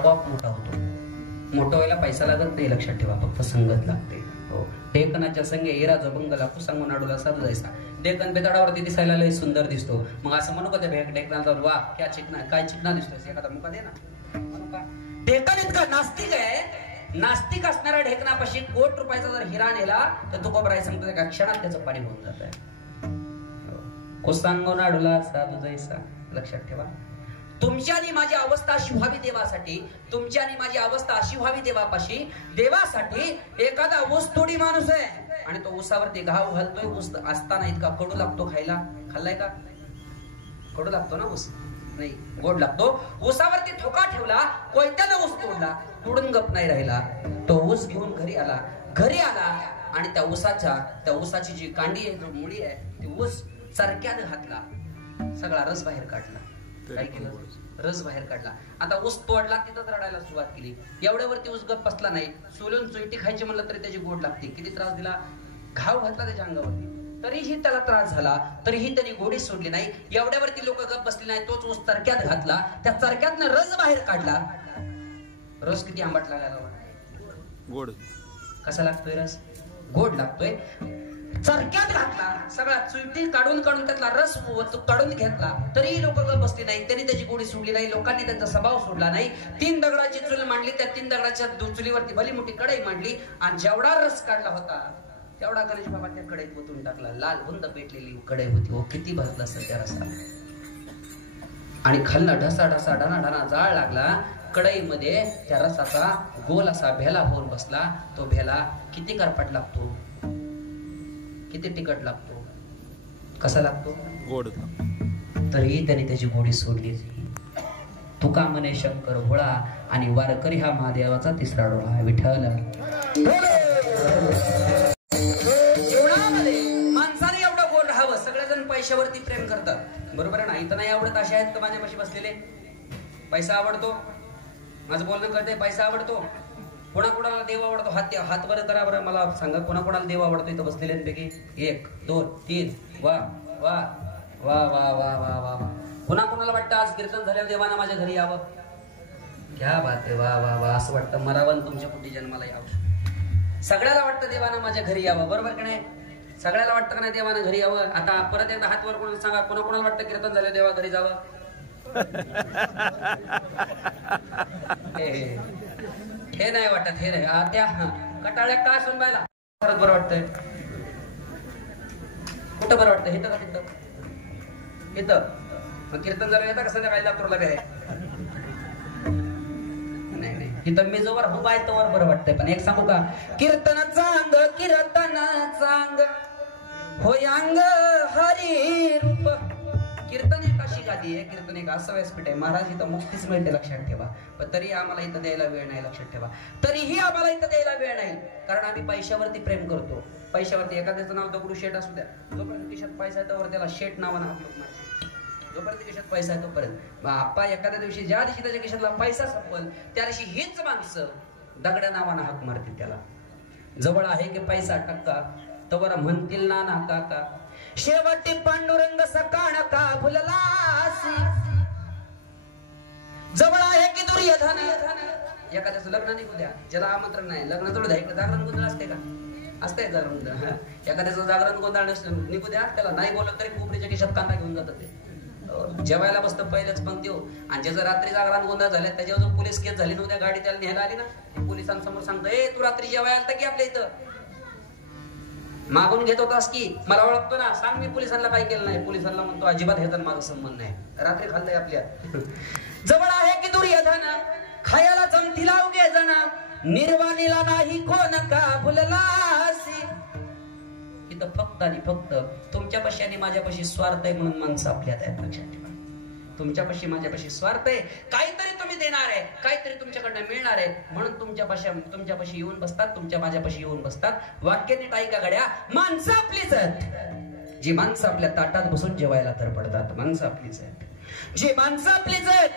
आपोआप मोठा होतो. मोठा व्हायला पैसा लागत नाही, लक्षात ठेवा, फक्त संगत लागते. हो, डेकनाच्या संगे एरा जबंगला कुसंग नाडूला साधू जायचा. डेकन बेताडावरती दिसायला लय सुंदर दिसतो, मग असं म्हणू का त्या डेकनाला, वा क्या चिकना, काय चिकना दिसतोय, एखादा मुका दे ना म्हणू का. डेकन इतका नास्तिक आहे, नास्तिक असणाऱ्या ढेकनापाशी कोट रुपयाचा जर हिरा नेला तर तो कोबराई सांगतो एका क्षणात त्याचं पाणी होऊन जात आहे. कुसंग नाडूला साधू जायचा, लक्षात ठेवा. तुमची आणि माझी अवस्था अशी व्हावी देवासाठी, तुमची आणि माझी अवस्था अशी व्हावी देवापाशी, देवासाठी एखादा ऊस तोडी माणूस आहे आणि तो ऊसावरती घाव घालतोय. ऊस असताना इतका कडू लागतो खायला, खाल्लाय का? कडू लागतो ना ऊस, नाही गोड लागतो. ऊसावरती ठोका ठेवला, कोयत्यानं ऊस तोडला, तोडून गप नाही राहिला. तो ऊस घेऊन घरी आला आणि त्या ऊसाची जी कांडी आहे, मुळी आहे, ती ऊस चरक्यानं घातला, सगळा रस बाहेर काढला. काय केलं? रस बाहेर काढला. आता ऊस तोडला, तिथंच रडायला सुरुवात केली. एवढ्यावरती ऊस गप बसला नाही. सोलून चुईटी खायची म्हणलं तरी त्याची गोड लागते. किती त्रास दिला, घाव घातला त्याच्या अंगावरती, तरीही त्याला त्रास झाला, तरीही त्यांनी गोडी सोडली नाही. एवढ्यावरती लोक गप बसली नाही. तोच ऊस चरक्यात घातला, त्या चरक्यातनं रस बाहेर काढला. रस किती आंबट लागायला, गोड कसा लागतोय? रस गोड लागतोय. चरक्यात घातला, सगळा चुईटी काढून त्यातला रस काढून घेतला, तरीही लोक गप बसली नाही. त्यांनी त्याची गोडी सोडली नाही. लोकांनी त्यांचा स्वभाव सोडला नाही. 3 दगडाची चूल मांडली, त्या 3 दगडाच्या चुलीवरती भली मोठी कढई मांडली आणि जेवढा रस काढला होता तेवढा गणेश बाबा त्या कढईत ओतून टाकला. लाल बुंद पेटलेली कढई होती. हो, किती भरला असेल त्या रसाला. आणि खाल्ला ढसा ढसा ढना जाळ लागला. कढईमध्ये त्या रसाचा गोल असा भेला होऊन बसला. तो भेला किती करपट लागतो, किती तिखट लागतो, कसा लागतो? गोड. तरीही त्याने त्याची गोडी सोडली. तुका म्हणे शंकर भोळा आणि वारकरी हा महादेवाचा तिसरा डोळा. विठ्ठल. जीवनामध्ये माणसाने एवढं गोड राहावं. सगळेजण पैशावरती प्रेम करतात, बरोबर आहे ना? इथं नाही आवडत असे आहेत का माझ्यापाशी बसलेले? पैसा आवडतो, माझं बोलणं कळतंय, पैसा आवडतो. कोणाकोणाला देव आवडतो? हात वर करा बरं, मला सांगा कोणाकोणाला देव आवडतो इथं बसलेल्यांपैकी? 1 2 3. वा वा वा वा वा वा वा. कोणाकोणाला वाटतं आज कीर्तन झाल्यावर देवानं माझ्या घरी यावं? क्या बात आहे, वा वा वा. असं वाटतं मरावन तुमच्या कुठे जन्माला यावं. सगळ्याला वाटतं देवानं माझ्या घरी यावं, बरोबर का नाही? सगळ्याला वाटतं का नाही देवानं घरी यावं? आता परत एकदा हात वर कोणाला सांगा, कोणाकोणाला वाटतं कीर्तन झालं देवा घरी जावं? हे नाही वाटत, हे नाही. त्या कटाळ्या काय सुनवायला परत बरं वाटतंय? कुठं बरं वाटतं? हे तर तिथं इथं मग कीर्तन झालं येतं का संध्याकाळी लातूरला बी आहे? नाही, इथं मी जोवर उभा आहे तोवर बरं वाटतंय. पण एक सांगू का? कीर्तनाचा अंग होय अंग हरी रूप. कीर्तन एक अशी गादी आहे, कीर्तन एक असं व्यासपीठ आहे. महाराज इथं मुक्तीच मिळते, लक्षात ठेवा. पण तरी आम्हाला इथं द्यायला वेळ नाही, लक्षात ठेवा. तरीही आम्हाला इथं द्यायला वेळ नाही, कारण आम्ही पैशावरती प्रेम करतो. पैशावरती एखाद्याचं नाव दगडू शेठ असू द्या, जोपर्यंत खिशात पैसा आहे तोवर त्याला शेठ नावानं हाकलूक मारते. जोपर्यंत खिशात पैसा आहे तोपर्यंत. आप्पा एखाद्या दिवशी, ज्या दिवशी त्याच्या खिशातला पैसा संपल त्या दिवशी हीच माणसं दगड्या नावानं हाक मारतील त्याला. जवळ आहे की पैसा टक्का तवर म्हणतील नाना काका. शेवटी पांडुरंग सकाळ का फुललासी. जवळ आहे की दुर्योधन. एखाद्याचं लग्न निघू द्या, ज्याला आमंत्रण नाही, लग्न जोडू द्या, इकडे जागरण गोंधळ असते का? असते जागरण गोंधळ. एखाद्याचं जागरण गोंधळ निघू द्या, त्याला नाही बोलत तरी कोपरीच्या खिशात कांदा घेऊन जातात ते. जेवायला बसतं पहिल्याच पंक्ती हो. आणि ज्याचं रात्री जागरण गोंधळ झाले त्याच्यावर जो पोलीस केस झाली, उद्या गाडी त्याला न्यायला आली ना, पोलिसांसमोर सांगतो, ए तू रात्री जेवायला आलता की आपल्या इथं? मागून घेत होतास की? मला ओळखतो ना, सांग मी पोलिसांना काय केलं नाही. पोलिसांना म्हणतो अजिबात ह्याचा माझा संबंध नाही, रात्री खाल्लंय आपल्या. जवळ आहे की दुर्योधन खायला जमतीला उगे जण. निर्वाणीला नाही कोण का फुललासी. इथं फक्त आणि फक्त तुमच्यापाशी आणि माझ्यापाशी स्वार्थ आहे म्हणून माणसं आपल्यात आहेत, लक्षात ठेवा. तुमच्यापाशी माझ्यापाशी स्वार्थ आहे, काहीतरी तुम्ही देणार आहे, काहीतरी तुमच्याकडनं मिळणार आहे म्हणून तुमच्यापाशी येऊन बसतात, तुमच्या माझ्यापाशी येऊन बसतात. वाक्य नीट ऐका गड्या. माणसं आपलीच आहेत. जी माणसं आपल्या ताटात बसून जेवायला तर पडतात, माणसं आपलीच आहेत. जी माणसं आपलीच आहेत,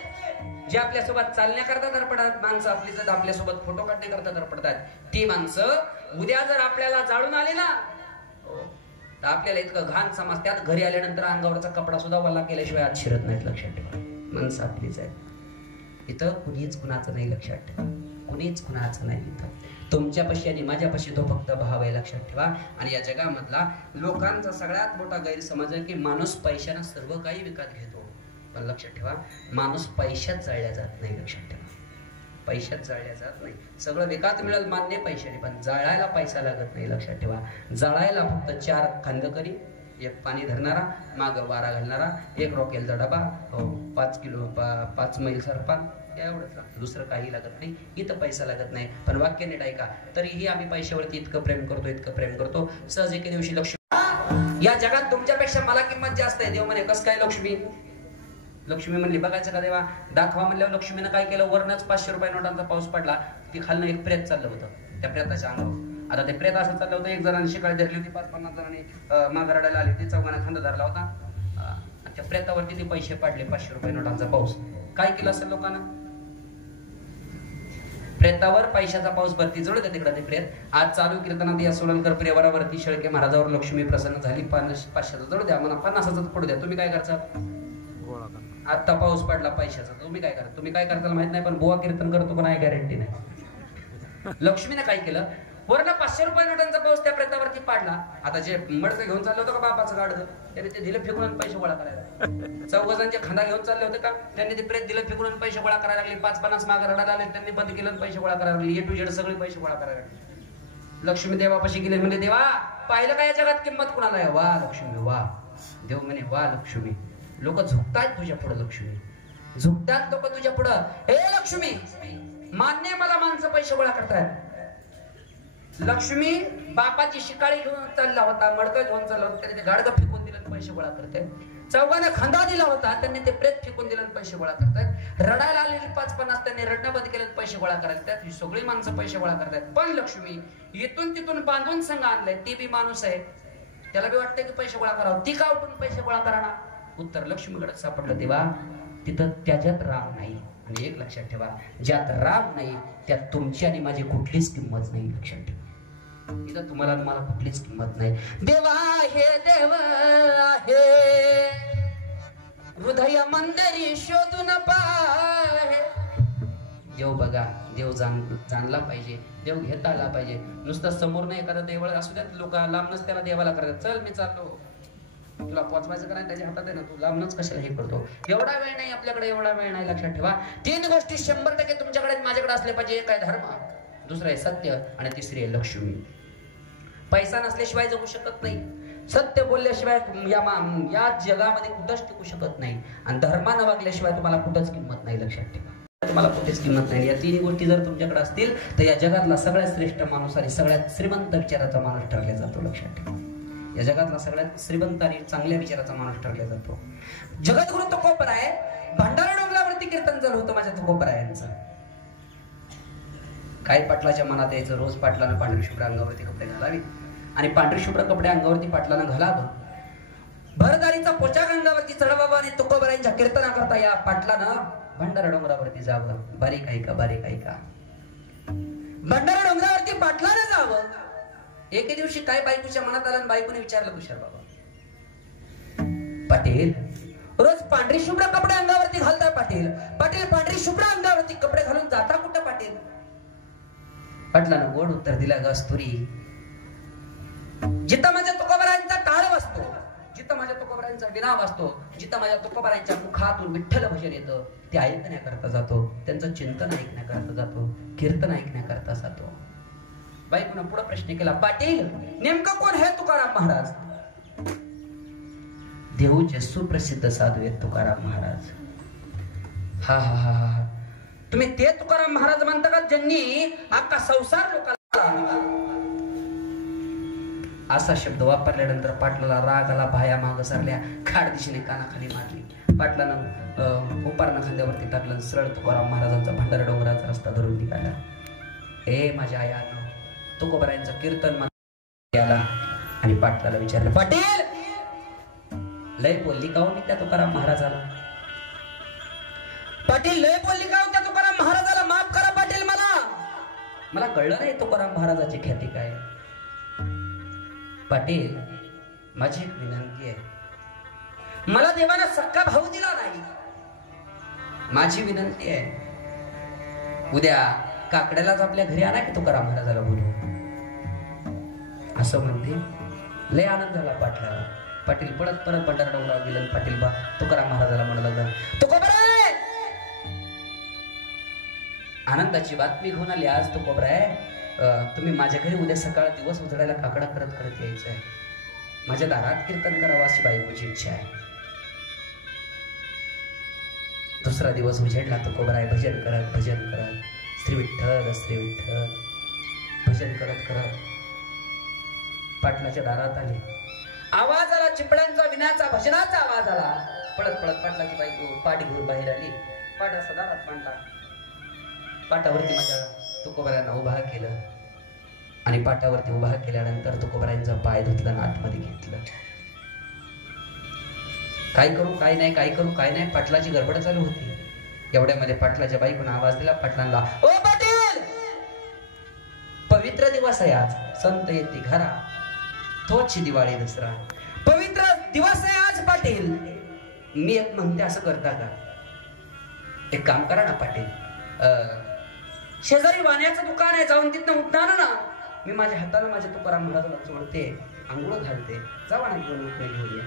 जे आपल्यासोबत चालण्याकरता तर पडतात, माणसं आपलीच आहेत. आपल्यासोबत फोटो काढण्याकरता तर पडतात. ती माणसं उद्या जर आपल्याला जाळून आली ना, तर आपल्याला इतकं घाण समाज, त्यात घरी आल्यानंतर अंगावरचा कपडा सुद्धा वल्ला केल्याशिवाय आत शिरत नाहीत, लक्षात ठेवा. माणसं आपलीच आहे. इथं कुणीच कुणाचं नाही, लक्षात ठेवा. कुणीच कुणाचं नाही इथं. तुमच्यापाशी आणि माझ्यापाशी तो फक्त भाव आहे, लक्षात ठेवा. आणि या जगामधला लोकांचा सगळ्यात मोठा गैरसमज आहे की माणूस पैशानं सर्व काही विकत घेतो. पण लक्षात ठेवा, माणूस पैशात जाळल्या जात नाही, लक्षात ठेवा. पैशात जाळल्या जात नाही. सगळं विकत मिळेल मान्य पैशाने, पण जाळायला पैसा लागत नाही, लक्षात ठेवा. जाळायला फक्त 4 खांदकरी, 1 पाणी धरणारा, माग वारा घालणारा, 1 रॉकेलचा डबा, 5 मैल सरपान, एवढंच लागतं. दुसरं काही लागत नाही. इथं पैसा लागत नाही. पण वाक्य नीट ऐका. तरीही आम्ही पैशावरती इतकं प्रेम करतो, इतकं प्रेम करतो. सहज एके दिवशी लक्ष्मी, या जगात तुमच्यापेक्षा मला किंमत जास्त आहे. देव म्हणे, कस काय लक्ष्मी? लक्ष्मी म्हणली, बघायचं का देवा? दाखवा म्हणल्यावर लक्ष्मीनं काय केलं? वरनच 500 रुपये नोटांचा पाऊस पडला. ती खालनं एक प्रेत चाललं होतं, त्या प्रेताच्या अंगावर. आता ते प्रेत असं चाललं होतं, 1 जणांनी शिकाळी धरली होती, 5-50 जणांनी मागं रडायला आली. ती 4घांना खांदा धरला होता. त्या प्रेतावरती ते पैसे पाडले, 500 रुपये नोटांचा पाऊस. काय केलं असेल लोकांना? प्रेतावर पैशाचा पाऊस भरती जळू द्या तिकडे. ते प्रेत आज चालू कीर्तनात या सोलनकर परिवारावरती शेळके महाराजावर लक्ष्मी प्रसन्न झाली. 500चं जळू द्या, मला 50चं पडू द्या. तुम्ही काय करता? आता पाऊस पडला पैशाचा, तुम्ही काय करता? तुम्ही काय करताल माहित नाही, पण बुवा कीर्तन करतो पण आहे गॅरंटी नाही. लक्ष्मीने काय केलं? वरनं 500 रुपये नोटांचा पाऊस त्या प्रेतावरती पाडला. आता जे मडकं घेऊन चाललं होतं का बापाचं गाडगं, त्याने ते दिलं फेकून पैसे गोळा करायला. 4 जणांचे खांदा घेऊन चालले होते का, त्यांनी ते प्रेत दिलं फेकून पैसे गोळा करायला लागले. 5-50 मागं रडायला आले, त्यांनी बंद केलं, पैसे गोळा करायला लागले. A to Z सगळे पैसे गोळा करायला लागले. लक्ष्मी देवापाशी गेले, म्हणजे देवा पाहिलं काय जगात किंमत कुणाला आहे? वा लक्ष्मी वा. देव म्हणे, वा लक्ष्मी, लोक झुकतायत तुझ्या पुढं. लक्ष्मी, झुकतात लोक तुझ्या पुढं. हे लक्ष्मी, मान्य मला माणसं पैसे गोळा करतायत. लक्ष्मी बापाची शिकाळी घेऊन चालला होता, मडकं घेऊन चालला होता, त्याने ते गाडगं फेकून दिलं, पैसे गोळा करते. 4घांना खांदा दिला होता, त्यांनी ते प्रेत फेकून दिलं, पैसे गोळा करतायत. रडायला आलेली 5-50, त्यांनी रडणं बंद केलं, पैसे गोळा करायला. त्यात सगळी माणसं पैसे गोळा करतायत. पण लक्ष्मी इथून तिथून बांधून संघ आणलंय, ती बी माणूस आहे, त्याला बी वाटतंय की पैसे गोळा करावं. ती का उठून पैसे गोळा करा? उत्तर लक्ष्मीकडे सापडलं. तेव्हा तिथं त्याच्यात राम नाही. आणि एक लक्षात ठेवा, ज्यात राम नाही त्यात तुमची आणि माझी कुठलीच किंमत नाही, लक्षात ठेवा. इथं तुम्हाला मला कुठलीच किंमत नाही. देवा हे देव आहे, हृदय मंदिरी शोधून पाहे. देव बघा, देव जाणला पाहिजे, देव घेता आला पाहिजे. नुसतं समोर नाही एखादा देवळ असू द्यात, लोक लांबनच त्याला देवाला करतात. चल मी चाललो, तुला पोचवायचं का नाही त्याच्या हातात आहे ना, तू लांबनच कशाला हे करतो? एवढा वेळ नाही आपल्याकडे, एवढा वेळ नाही. लक्षात ठेवा, 3 गोष्टी 100% तुमच्याकडे माझ्याकडे असल्या पाहिजे. एक आहे धर्म, दुसरं आहे सत्य, आणि तिसरी आहे लक्ष्मी. पैसा नसल्याशिवाय जगू शकत नाही. सत्य बोलल्याशिवाय या जगामध्ये कुठंच टिकू शकत नाही. आणि धर्मानं वागल्याशिवाय तुम्हाला कुठंच किंमत नाही, लक्षात ठेवा. तुम्हाला कुठेच किंमत नाही. या 3 गोष्टी जर तुमच्याकडे असतील तर या जगातला सगळ्यात श्रेष्ठ माणूस आणि सगळ्यात श्रीमंत विचाराचा माणूस ठरला जातो, लक्षात ठेवा. या जगातला सगळ्यात श्रीमंत आणि चांगल्या विचाराचा माणूस ठरला जातो. जगद्गुरु तुकोबराय भंडारा डोंगरावरती कीर्तन झालं होतं माझ्या तुकोबरायांचं. काय पाटलाच्या मनात यायचं, रोज पाटलानं पांढरी शुभ्र अंगावरती कपडे घालावे आणि पांढरी शुभ्र कपडे अंगावरती पाटलानं घालावं. भरदारीचा पोशाख अंगावरती चढवावा आणि तुकोबरायांच्या कीर्तना करता या पाटलानं भंडारा डोंगरावरती जावं. बारीक ऐका, बारीक ऐका. भंडारा डोंगरावरती पाटलानं जावं. एके दिवशी काय बायकोच्या मनात आलं, बायकोने विचारलं, तुषार बाबा पाटील, रोज पांढरी शुभ्र कपडे अंगावरती घालता पाटील, पाटील पांढरी शुभ्र अंगावरती कपडे घालून जाता कुठं पाटील? पाटलानं गोड उत्तर दिलं, गस्तुरी, जिथं माझ्या तुकोबरायांचा टाळ वाजतो, जिथं माझ्या तुकोबरायांचा विना वाजतो, जिथं माझ्या तुकोबरायांच्या मुखातून विठ्ठल भजन येतं, ते ऐकण्याकरता जातो, त्यांचं चिंतन ऐकण्याकरता जातो, कीर्तन ऐकण्याकरता जातो. बायकोनं पुढे प्रश्न केला, पाटील नेमकं कोण आहे तुकाराम महाराज? देऊचे सुप्रसिद्ध साधू आहेत तुकाराम महाराज. हा हा हा हा, तुम्ही ते तुकाराम महाराज म्हणता का ज्यांनी अख्खा संसार लोकांना? असा शब्द वापरल्यानंतर पाटलाला राग आला, भाया माग सरल्या, खाड दिशेने कानाखाली मारली. पाटलानं उपारणं खांद्यावरती टाकलं, सरळ तुकाराम महाराजांचा भंडारा डोंगराचा रस्ता धरून निघाला. ए माझ्या आयानो, तुकोबरायांचं कीर्तन आला आणि पाटलाला विचारलं, पाटील लय बोलली का हो त्या तुकाराम महाराजाला? पाटील लय बोलली का हो त्या तुकाराम महाराजाला? माफ करा पाटील, मला कळलं नाही तुकाराम महाराजाची ख्याती काय. पाटील माझी एक विनंती आहे, मला देवानं सक्का भाऊ दिला नाही. माझी विनंती आहे, उद्या काकड्यालाच आपल्या घरी आणा की तुकाराम महाराजाला बोलू, असं म्हणते. लय आनंद झाला पाटलाला. पाटील पळत परत भंडारा डोंगरावर गेलं. पाटील बा तुकाराम महाराजाला म्हणू लागला, तुकोबराय, आनंदाची बातमी घेऊन आली आज. तुकोबराय, तुम्ही माझ्या घरी उद्या सकाळ दिवस उजळायला काकडा करत करत यायचं आहे. माझ्या दारात कीर्तन करावं अशी बायकोची इच्छा आहे. दुसरा दिवस उजेडला. तुकोबराय भजन करत श्री विठ्ठल श्री विठ्ठल भजन करत पाटलाच्या दारात आले. आवाज आला चिपळ्यांचा, विण्याचा, भजनाचा आवाज आला. पळत पळत पाटलाची बायको पाठ घेऊन बाहेर आली. पाट असा दारात मांडला. पाटावरती माझ्या तुकोबरायांना उभा केलं आणि पाटावरती उभा केल्यानंतर तुकोबरायांचा पाय धुतलं, आतमध्ये घेतलं. काय करू काय नाही, काय करू काय नाही, पाटलाची गडबड चालू होती. एवढ्यामध्ये पाटलाच्या बायकोने आवाज दिला पाटलांना, ओ पाटील, पवित्र दिवस आहे आज, संत येते घरा, तोच दिवाळी दसरा, पवित्र दिवस आहे आज पाटील. मी एक म्हणते असं करता का? एक काम करा ना पाटील, शेजारी वाण्याचं दुकान आहे, जाऊन तिथनं उठणार ना, मी माझ्या हाताला माझ्या तुकाराम महाराजाला जोडते, आंघोळ घालते, जावा ना घेऊन घेऊन या.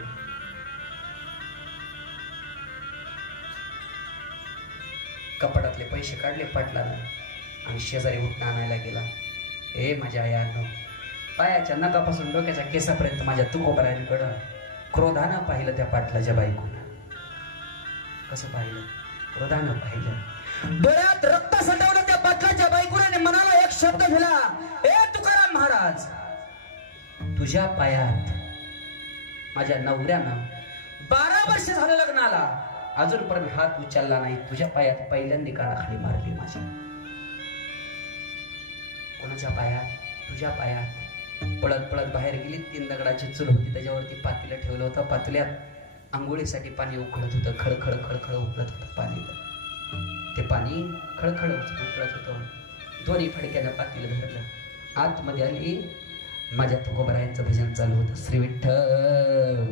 कपाटातले पैसे काढले पाटलाला आणि शेजारी उठणं आणायला गेला. ए माझ्या आयानो, पायाच्या नकापासून डोक्याच्या केसापर्यंत माझ्या तुकोबरायांकडं क्रोधानं पाहिलं त्या पाटलाच्या बायकोनं. कसं पाहिलं? क्रोधानं पाहिलं. डोळ्यात रक्त सटवलं त्या पाटलाच्या बायकोने. मनाला एक शब्द दिला, ए तुकाराम महाराज, तुझ्या पायात माझ्या नवऱ्यानं 12 वर्ष झालं लग्नाला, अजूनपर्यंत हात उचलला नाही. तुझ्या पायात पहिल्यांदा कानाखाली मारली माझ्या. कोणाच्या पायात? तुझ्या पायात. पळत पळत बाहेर गेली. 3 दगडाची चूल होती, त्याच्यावरती पातेलं ठेवलं होतं. पातेल्यात आंघोळीसाठी पाणी उकळत होतं. खळखळ खळखळ उकळत होतं पाणी. ते पाणी खळखळ उकळत होतं. दोन्ही फडक्यानं पातेलं धरलं. आतमध्ये आली. माझ्या तुकोबरायांचं भजन चालू होतं. श्री विठ्ठल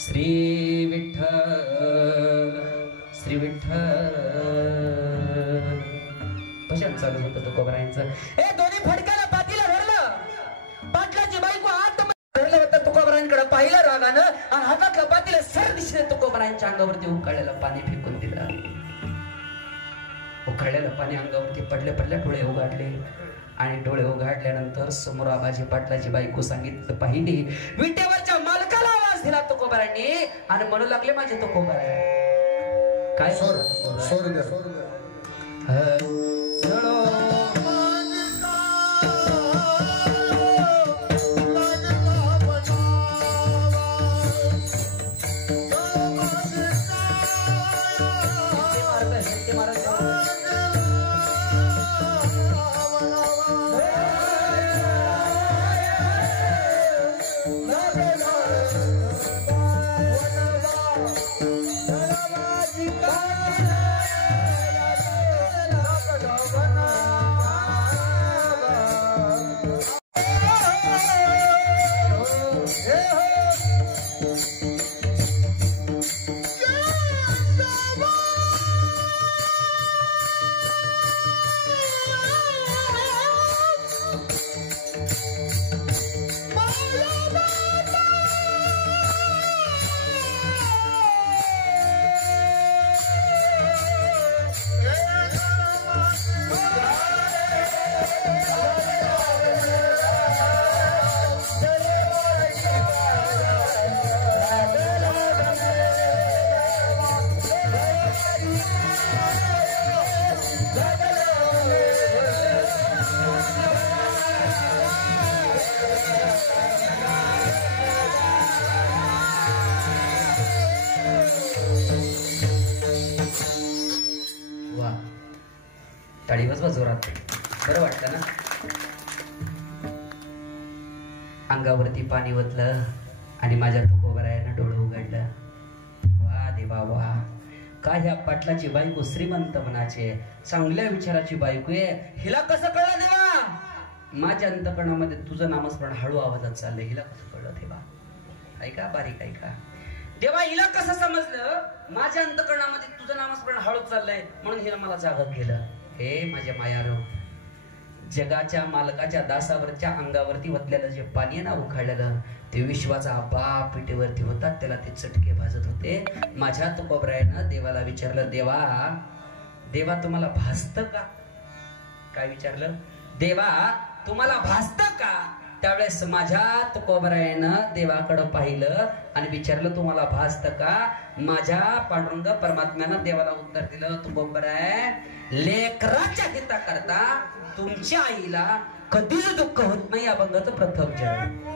श्री विठ्ठल श्री विठ्ठल भजन चालू होतं तुकोबरायांचं. ए दोन्ही फडक्याला पातेलं धरलं. पाटलाची बायको आतमध्ये धरलं होतं. तुकोबरायांकडे पाहिलं रागानं आणि हातातलं पातेलं सर दिशेने तुकोबरायांच्या अंगावरती उकळलेलं पाणी फेकून दिलं. उकळलेलं पाणी अंगावरती पडल्या डोळे उघडले आणि डोळे उघडल्यानंतर समोर आबाजी पाटलाची बायको सांगितलं पाहिली. विटेवरच्या मालकाला आवाज दिला तुकोबरायांनी आणि म्हणू लागले माझे तुकोबराय काय जोरात बरं वाटतं ना. अंगावरती पाणी ओतलं आणि माझ्या तुकोबरायानं डोळं उघडलं. वा देवा वा, काय ह्या पाटलाची बायको श्रीमंत मनाची आहे, चांगल्या विचाराची बायको आहे. हिला कसं कळलं देवा? माझ्या अंतकरणामध्ये तुझं नामस्मरण हळू आवाजात चाललंय. हिला कसं कळलं देवा? ऐका बारीक ऐका. देवा हिला कसं समजलं माझ्या अंतकरणामध्ये तुझं नामस्मरण हळूच चाललंय म्हणून हिला मला जागत गेलं. हे माझ्या मायारो, जगाच्या मालकाच्या दासावरच्या अंगावरती वतलेलं जे पाणी ना उखाळलेलं ते विश्वाचा बाप पिठेवरती होता, त्याला ते चटके भाजत होते. माझ्या तुकोबरायानं देवाला विचारलं, देवा देवा तुम्हाला भासतं का? काय विचारलं? देवा तुम्हाला भासतं का? त्यावेळेस माझ्या तुकोबरायानं देवाकडं पाहिलं आणि विचारलं, तुम्हाला भासतं का? माझ्या पांडुरंग परमात्म्यानं देवाला उत्तर दिलं, तुकोबराय लेकराच्या हिताकरता तुमच्या आईला कधीच दुःख होत नाही, अभंगाचं प्रथम जग.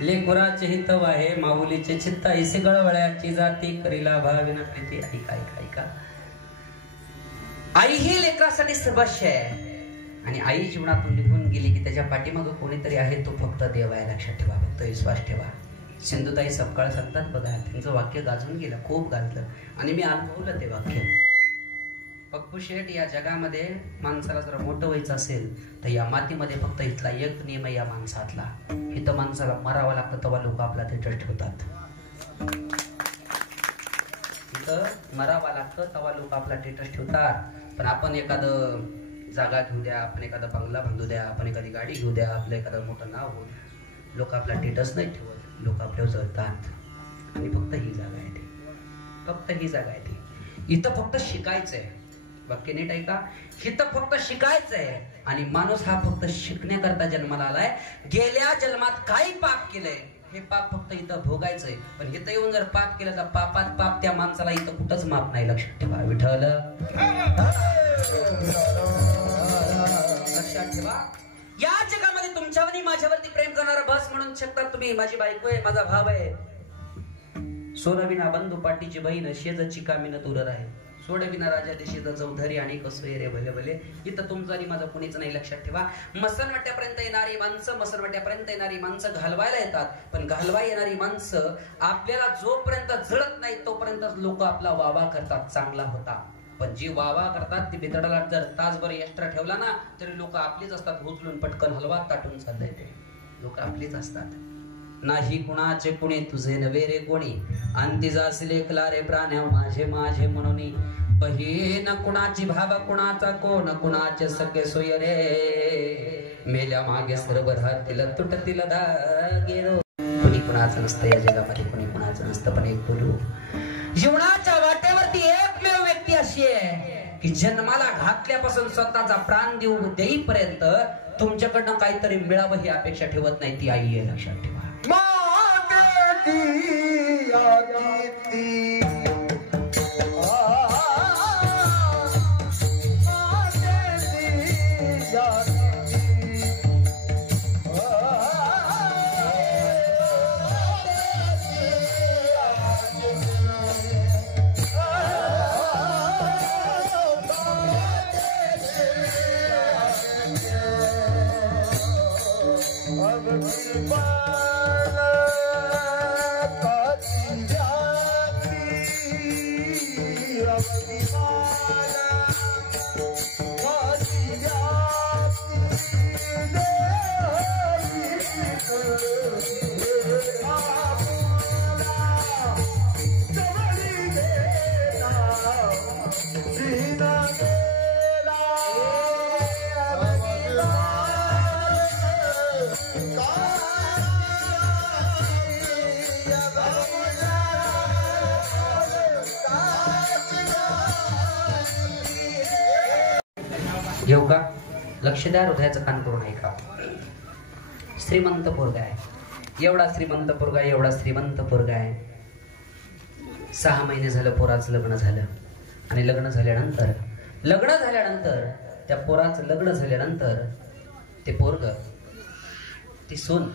लेकुराचे हित वाहे माऊलीचे चित्त ऐसे गळवळ्याची जाती करीला भाविना प्रीती. ऐका ऐका ऐका, आई ही लेकरासाठी सर्वस्व आहे आणि आई जीवनातून निघून गेली की त्याच्या पाठीमागं कोणीतरी आहे, तो फक्त देव आहे. लक्षात ठेवा, फक्त विश्वास ठेवा. सिंधुताई सपकाळ सांगतात बघा, त्यांचं वाक्य गाजून गेलं, खूप गाजलं आणि मी अनुभवलं ते वाक्य. पप्पू शेठ, या जगामध्ये माणसाला जर मोठं व्हायचं असेल तर या मातीमध्ये फक्त इथला एक नियम आहे या माणसातला, इथं माणसाला मरावं लागतं तेव्हा लोक आपला थिएटर ठेवतात. इथं मरावं लागतं तेव्हा लोक आपला थिएटर ठेवतात. पण आपण एखादं जागा घेऊ द्या, आपण एखादा बंगला बांधू द्या, आपण एखादी गाडी घेऊ द्या, आपलं एखादं मोठं नाव होईल, लोक आपला थिएटर्स नाही ठेवत, लोक आपल्यावर जळतात. आणि फक्त ही जागा आहे ती, फक्त ही जागा आहे ती. इथं फक्त शिकायचंय. वाक्य नीट ऐका, इथं फक्त शिकायचंय आणि माणूस हा फक्त शिकण्याकरता जन्माला आलाय. गेल्या जन्मात काही पाप केलंय, हे पाप फक्त इथं भोगायचंय. पण इथं येऊन जर पाप केलं तर पापात पाप त्या माणसाला इथं कुठंच माप नाही. लक्षात ठेवा. विठ्ठल लक्षात ठेवा. या जगामध्ये तुमच्यावर माझ्यावरती प्रेम करणारा बस म्हणून शकतात तुम्ही. माझी बायको आहे, माझा भाव आहे, सोनविना बंधू पाटीची बहीण, शेजची कामीन दूर आहे, सोडविना राजा देशीचा चौधरी आणि कसोय रे भले भले. इथं तुमचं आणि माझं कोणीच नाही. लक्षात ठेवा. मसनवट्यापर्यंत येणारी माणसं, मसनवट्यापर्यंत येणारी माणसं घालवायला येतात, पण घालवा येणारी माणसं आपल्याला जोपर्यंत जळत नाही तोपर्यंत लोक आपला वावा करतात, चांगला होता. पण जी वावा करतात ती बितडाला जर तासभर एक्स्ट्रा ठेवला ना तरी लोक आपलीच असतात. उचलून पटकन हलवा ताटून चाललंय ते, लोक आपलीच असतात. नाही कुणाचे कुणी तुझे नवे रे कोणी, अंती जासी लेखला रे प्राण्या माझे माझे म्हणून. बहीण कुणाची भाव कुणाचा कोण कुणाचे सगळे सोय रे मेल्या मागे सर्व राहतील तुटतील धागे कुणी कुणाचं नसतं या जगामध्ये कुणी कुणाचं नसतं पण एक बोलू जीवनाच्या वाटेवरती एकमेव व्यक्ती अशी आहे की जन्माला घातल्यापासून स्वतःचा प्राण देईपर्यंत तुमच्याकडनं काहीतरी मिळावं ही अपेक्षा ठेवत नाही ती आई आहे लक्षात ठेवा घेऊ का लक्षदार हृदयाचं कान करून ऐका श्रीमंत पोरगा आहे एवढा श्रीमंत पोरगा एवढा श्रीमंत पोरगा आहे 6 महिने झालं पोराचं लग्न झालं आणि लग्न झाल्यानंतर त्या पोराचं लग्न झाल्यानंतर ते पोरग ती सून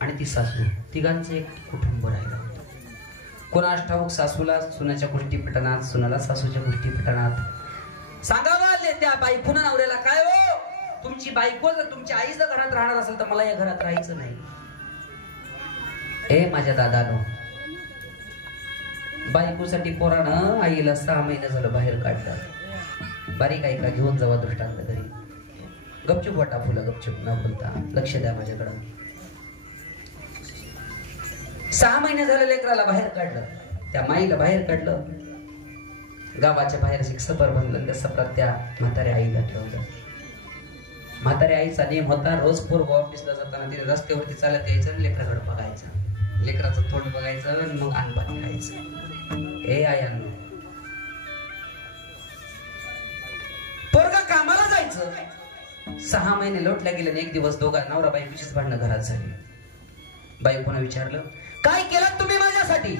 आणि ती सासू तिघांचं एक कुटुंब राहिलं होतं कोणास ठाऊक सासूला सुनाच्या गोष्टी पटणात सुनाला सासूच्या गोष्टी पटणात सांगावा त्या बायकोन नवऱ्याला काय हो तुमची बायको जर तुमच्या आई जर घरात राहणार असेल तर मला या घरात राहायचं नाही ए माझ्या दादानो बायकोसाठी पोरानं आईला 6 महिने झालं बाहेर काढलं बारीक ऐका घेऊन जावा दृष्टांत घरी गपचूप वाटा फुलं गपचूप न बोलता लक्ष द्या माझ्याकडं 6 महिने झालं लेकराला बाहेर काढलं त्या माईला बाहेर काढलं गावाच्या बाहेर एक सफर बनलं त्या सफरात त्या म्हाताऱ्या आईला ठेवलं म्हाताऱ्या आईचा नेम होता रोज पूर्व ऑफिसला जाताना तिने रस्त्यावरती चालत यायचं आणि लेकराकडे बघायचं लेकराचं तोंड बघायचं आणि मग अनपाणी खायचं ए आयांनो पोरगा कामाला जायचं 6 महिने लोटल्या गेले आणि एक दिवस दोघा नवरा बायकोचीच भांडणं घरात झाली बायकोनं विचारलं काय केलं तुम्ही माझ्यासाठी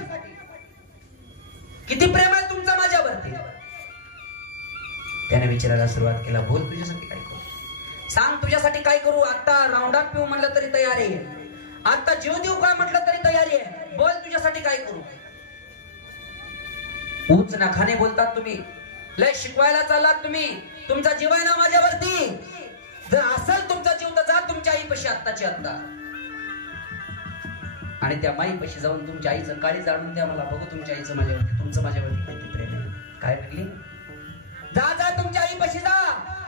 किती प्रेम आहे तुमचं माझ्यावरती त्याने विचारायला सुरुवात केला बोल तुझ्यासाठी काय करू सांग तुझ्यासाठी काय करू आता राऊंडअप पिऊ म्हणलं तरी तयारी आहे आता जीव देऊ का म्हटलं तरी तयारी आहे बोल तुझ्यासाठी काय करू उच नखाने बोलतात तुम्ही लय शिकवायला चाललात तुम्ही तुमचा जीव आहे ना माझ्यावरती जर असेल तुमचा जीव तर जा तुमच्या आईपाशी आत्ताची आत्ता आणि त्या माईपाशी जाऊन तुमच्या आईचं काळी जाणून द्या मला बघू तुमच्या आईचं माझ्यावरती तुमचं माझ्यावरती किती प्रेम आहे काय म्हणली जा जा तुमच्या आईपाशी जा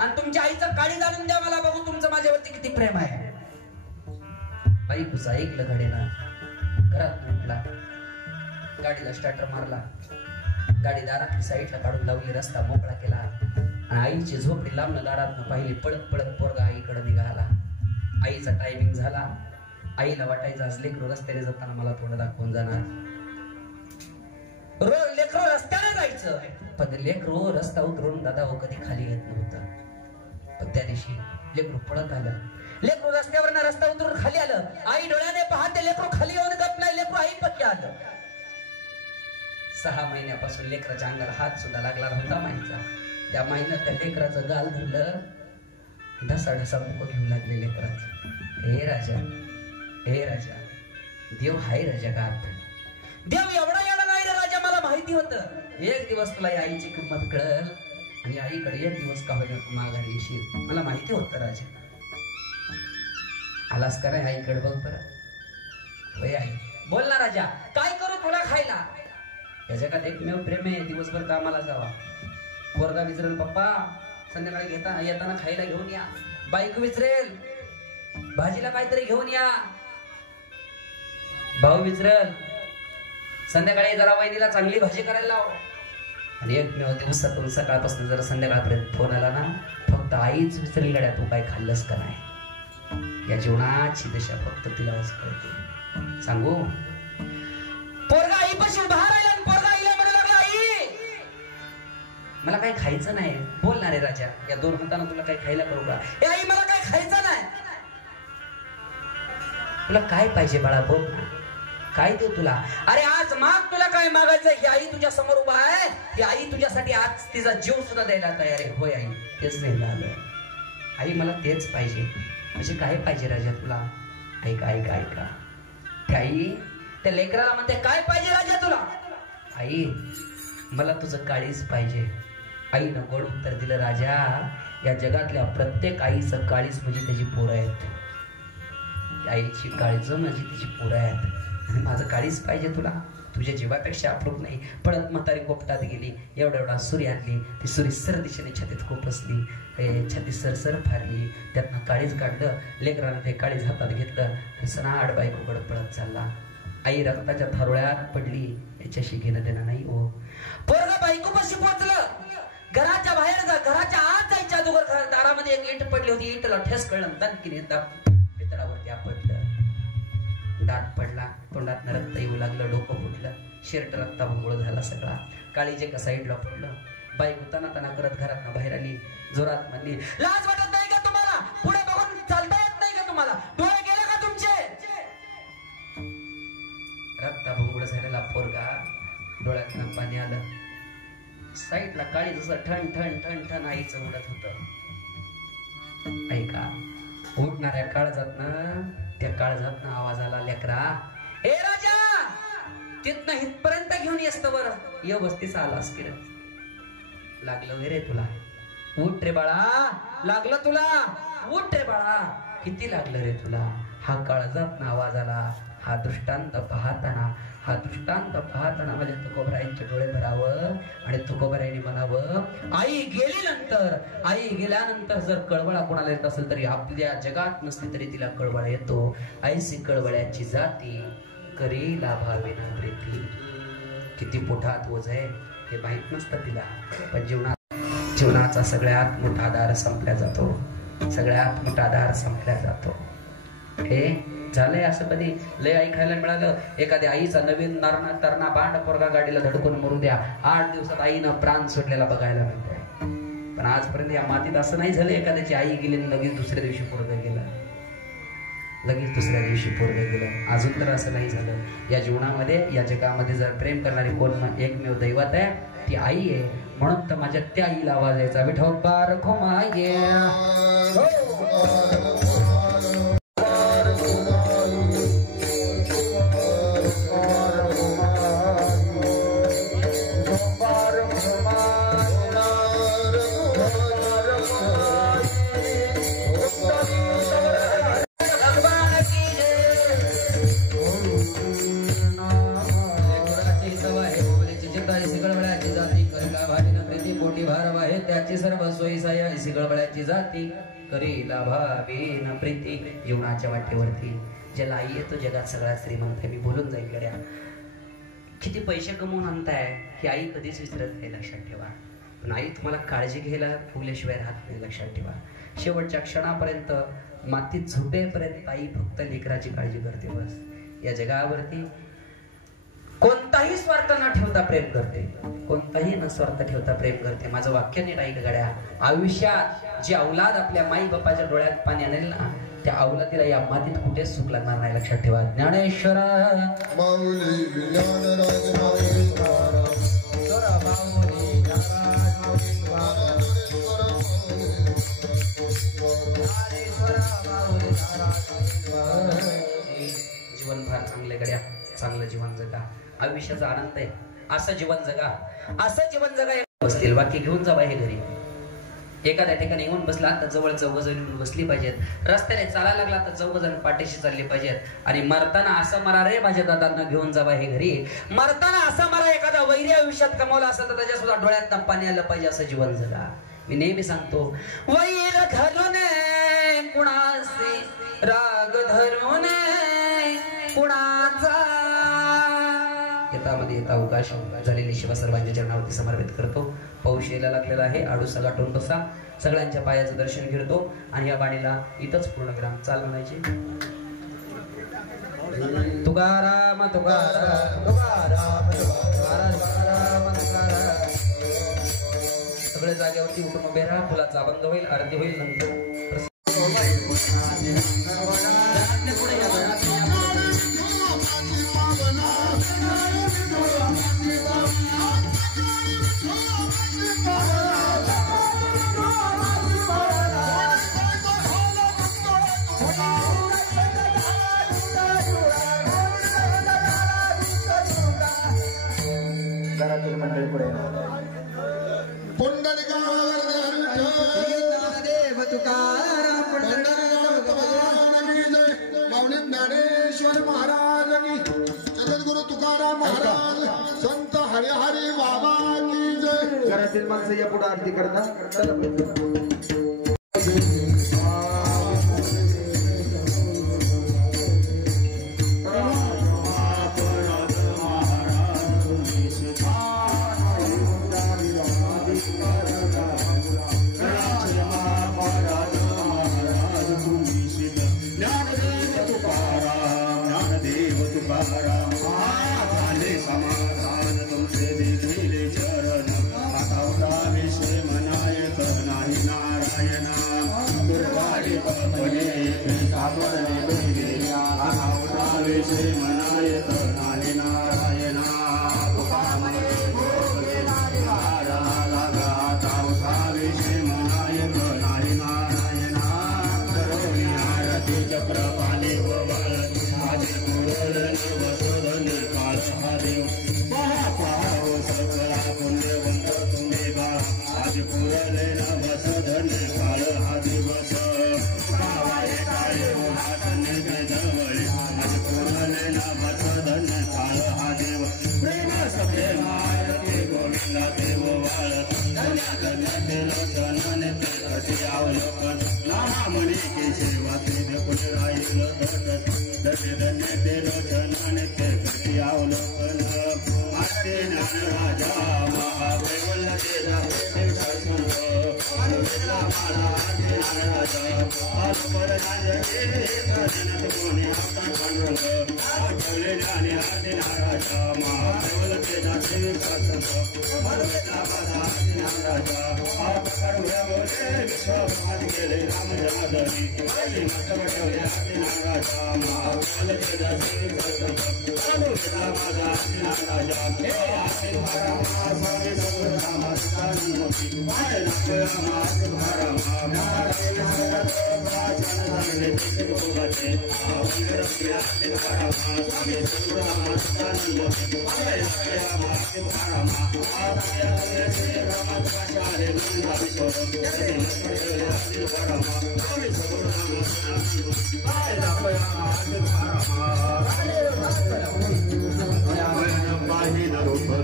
आणि तुमच्या आईचं काळी जाणून द्या मला बघू तुमचं माझ्यावरती किती प्रेम आहे बाईकुचं ऐकलं घडेना घरात म्हटला गाडीला स्टार्टर मारला गाडी दारातली साईडला काढून लावली रस्ता मोकळा केला आणि आईची झोपडी लांबनं दारातनं पाहिली पळत पळत पोरगा आईकडे निघाला आईचा टायमिंग झाला आईला वाटायचं आज लेकरू रस्त्याने जाताना मला थोडं दाखवून जाणार लेकरू रस्त्याने जायचं पण लेकरू रस्ता उतरून दादा कधी खाली येत नव्हतं पण त्या दिवशी लेकरू पळत आलं लेकरू रस्त्यावरनं रस्ता उतरून खाली आलं आई डोळ्याने पाहते लेकरू खाली येऊन गप नाही लेकरू आई पक्की आलं 6 महिन्यापासून लेकराच्या अंगाला हात सुद्धा लागला होता माईचा त्या माईनं त्या लेकराचं गाल धरलं ढसा ढसा मुख घेऊन लागले लेकराचं हे राजा देव हाय राजा गात देव एवढा येणार नाही रे राजा मला माहिती होतं एक दिवस तुला आईची किंमत कळल आणि आईकडे एक दिवस का होईल तू माघारी येशील मला माहिती होतं राजा आलास का नाही आईकडे बघ बरं होय आई बोल ना राजा काय करू तुला खायला या जगात एकमेव प्रेम आहे दिवसभर कामाला जावा पोरगा विचारेल पप्पा संध्याकाळी येताना खायला घेऊन या बायको विचारेल भाजीला काहीतरी घेऊन या भाऊ विचारेल संध्याकाळी जरा वहिनीला चांगली भाजी करायला लाव आणि एकमेव दिवसातून सकाळपासून जर संध्याकाळपर्यंत फोन आला ना, फक्त आईच विचारली गड्या तू काय खाल्लंस का नाही. या जीवनाची दिशा फक्त तिलाच कळते. सांगू, पोरगा आईपाशी उभा राहिला आणि पोरगा आईला म्हणू लागला, आई मला काही खायचं नाही. बोलणार आहे राजा, या दोन हाताने तुला काही खायला करू का? ए आई मला काही खायचं नाही. तुला काय पाहिजे बाळा, बोल ना, काय देऊ तुला? अरे आज माग, तुला काय मागायचं? ही आई तुझ्या समोर उभा आहे, ही आई तुझ्यासाठी आज तिचा जीव सुद्धा द्यायला तयार आहे. होय आई, तेच नाही आलं. आई मला तेच पाहिजे. म्हणजे काय पाहिजे राजा तुला? ऐका ऐका ऐका. त्या आई त्या लेकराला म्हणते, काय पाहिजे राजा तुला? आई मला तुझं काळीच पाहिजे. आईनं गोड उत्तर दिलं, राजा या जगातल्या प्रत्येक आईचं काळीच म्हणजे त्याची पोरं आहेत. आईची काळज म्हणजे तिची पोरं आहेत आणि माझं काळीच पाहिजे तुला. तुझ्या जीवापेक्षा अप्रूप नाही. पळत म्हातारी कोपटात गेली, एवढा सुरी आणली. ती सुरी सर दिशेने छातीत खोपसली, छाती सरसर फारली, त्यातनं काळीज काढलं. लेकरानं ते काळीज हातात घेतलं, सनाड बायकोकडे पळत चालला. आई रक्ताच्या थारोळ्यात पडली, याच्याशी घेणं देणं नाही हो. पोरगा बायकोपाशी पोहोचलं. घराच्या बाहेर जा, घराच्या आत जायच्या अगोदर दारामध्ये एक इट पडली होती. इटला ठेस कळलं, दणकीने पितळावरती आपटलं. दाट पडला, तोंडात रक्त येऊ लागलं, डोकं फुटलं, शर्ट रक्ताभंगुळ झाला सगळा. काळीजे का साईडला पडलं. बायको तना करत घरात बाहेर आली, जोरात म्हणली, लाज वाटत नाही का तुम्हाला? पुढे बघून चालता येत नाही का तुम्हाला? डोळे गेले का तुमचे? रक्ताभंगुळ झालेला पोरगा, डोळ्यातनं पाणी आलं. साईडला काळी जसं ठण ठण ठण ठण आईचं उडत होत. ऐका, उठणाऱ्या काळजातनं, त्या काळजातनं आवाज आला, लेकरा ए राजा, तिथनं हितपर्यंत घेऊन येस्त वर ये वस्तीचा आलास की रे. लागलं वे रे तुला? उठ रे बाळा, लागलं तुला? उठ रे बाळा, किती लागलं रे तुला? हा काळजातनं आवाज आला. हा दृष्टांत पाहताना माझ्या तुकोबरायांचे डोळे भरावं आणि तुकोबरायांनी म्हणावं, आई गेल्यानंतर जर कळवळा कोणाला येत असेल तरी आपल्या जगात नसली तरी तिला कळवळा येतो. ऐसी कळवळ्याची जाती करी लाभाविना प्रीती. किती पोटात ओझ आहे हे माहित नसतं तिला, पण जीवनाचा सगळ्यात मोठा आधार संपला जातो. सगळ्यात मोठा आधार संपला जातो. हे झालंय असं कधी लय ऐकायला मिळालं? एखाद्या आईचा नवीन तरणा बांड पोरगा गाडीला धडकून मरू द्या, 8 दिवसात आईनं प्राण सुटलेला बघायला मिळतंय. पण आजपर्यंत या मातीत असं नाही झालं एखाद्याची आई गेली लगेच दुसऱ्या दिवशी पोरगं गेलं, लगेच दुसऱ्या दिवशी पोरगं गेलं. अजून तर असं नाही झालं. या जीवनामध्ये, या जगामध्ये जर प्रेम करणारी कोण एकमेव दैवत आहे, ती आई आहे. म्हणून तर माझ्या त्या आईला आवाज यायचा, विठोबार खोमाये. जाती करी लाभावीन प्रीती. जीवनाच्या वाटेवरती ज्याला आई येतो जगात सगळ्यात श्रीमंत. मी बोलून जाईल गड्या, किती पैसे कमवून आणताय ही आई कधीच विसरत नाही, लक्षात ठेवा. पण आई तुम्हाला काळजी घ्यायला फुगल्याशिवाय राहत नाही, लक्षात ठेवा. शेवटच्या क्षणापर्यंत, मातीत झोपेपर्यंत आई फक्त लेकराची काळजी करते बस. या जगावरती कोणताही स्वार्थ न ठेवता प्रेम करते, कोणताही न स्वार्थ ठेवता प्रेम करते. माझं वाक्य नीट ऐक गड्या. आयुष्यात जी औलाद आपल्या माई बापाच्या डोळ्यात पाणी आणेल ना, त्या औलादीला या मातीत कुठेच सुख लागणार नाही, लक्षात ठेवा. ज्ञानेश्वर जीवन फार चांगले गड्या, चांगलं जीवन जगा. आयुष्याचा आनंद आहे, असं जीवन जगा, असं जीवन जगा. बसतील बाकी घेऊन जावा हे घरी. एखाद्या ठिकाणी येऊन बसला तर जवळ चौघजण येऊन बसली पाहिजेत. रस्त्याने चालायला लागला तर चौघजण पाठीशी चालली पाहिजेत. आणि मरताना असं मरा रे माझ्या दादांना घेऊन जावा हे घरी. मरताना असं मरा, एखादा वैरी आयुष्यात कमावला असेल तर त्याच्या सुद्धा डोळ्यात पाणी आलं पाहिजे, असं जीवन जगा. मी नेहमी सांगतो, वैर घालून कुणाचे राग धरून कुणाचा येतामध्ये येता अवकाश झालेली शिवा सर्वांच्या चरणावरती समर्पित करतो. पाऊस यायला लागलेला आहे. आडूसा गाठून बसा. सगळ्यांच्या पायाचं दर्शन घेतो आणि या वाणीला इथंच पूर्णविराम. चाल म्हणायची. तुकाराम तुकाराम तुकाराम तुकाराम तुकाराम. सगळे जागेवरती उठून उभे राहा. फुलाचा अभंग होईल, आरती होईल. नंतर घरातील मंडळी पुढे देव तुकाराम ज्ञानेश्वर महाराज की, जगद्गुरु तुकाराम महाराज, संत हरिहरी बाबा की जय. घरातील माणसं या पुढे आरती करता.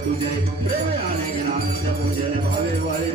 तुझे प्रेम आणि ज्ञान पूजन भावे वाले